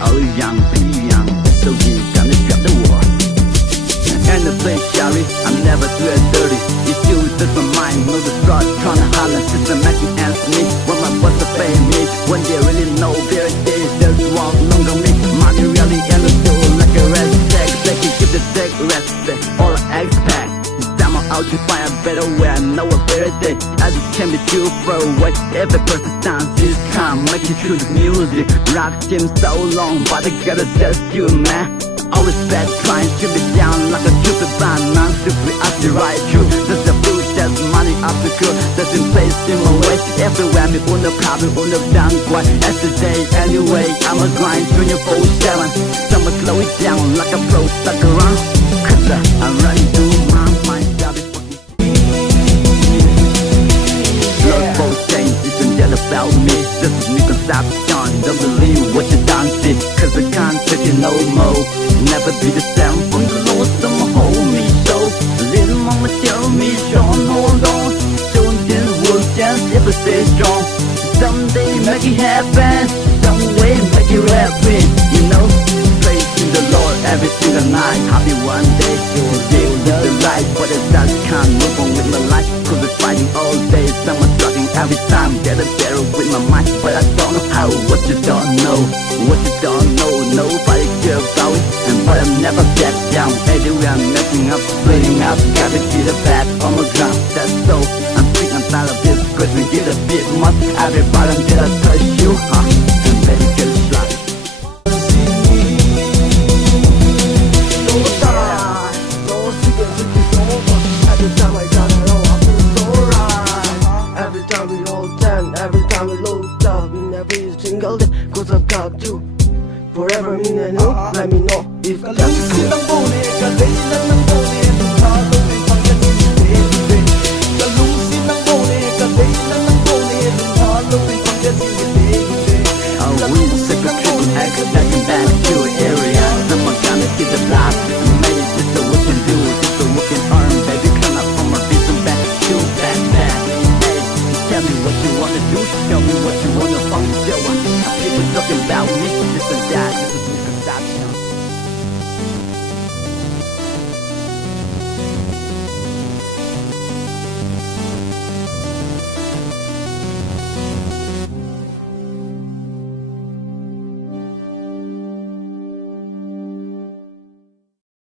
ở young, be young, so you gotta grab the war. And the place, Shari, I'm never do it dirty. It's you, that's my mind, no the fraud, tryna holler, system making ends me. When my boss are paying me, when they really know very day, there's one longer me. Money really and the soul like a red tag. They can give the tag respect, all I expect. I'm out to find a better way, I know a better day. I just can't be too far away. Every person stands this time, make it through the music. Rock seems so long, but I gotta test you, man. Always bad, trying to be down like a stupid band. Non-stupid, I see right through. That's the food, that's money up the good. That's in place in my way. Everywhere, me on the problem, on the down. Why? That's the day anyway. I'm a grind 24/7. Someone slow it down like a pro, stuck around. Cause I'm running through my mind. About me, this is nigga stop John. Don't believe what you done did, cause I can't take it no more. Never be the same from the Lord, someone hold me so. Little mama tell me, Sean, hold on. Don't this will just ever stay strong. Someday make it happen, some way make it happen. You know, praise to the Lord every single night. Happy one day, you'll deal with the light. But it does can't move on with my life, cause we're fighting all day. Someone's struggling every time, get a better with my mind. But I don't know how, what you don't know. What you don't know, nobody cares about it. And but I never get down, anyway I'm messing up, splitting up. Gotta get it back on my ground, that's so. I'm sick and tired of this question, get a bit much. Everybody did I touch you, huh? And baby get a shot.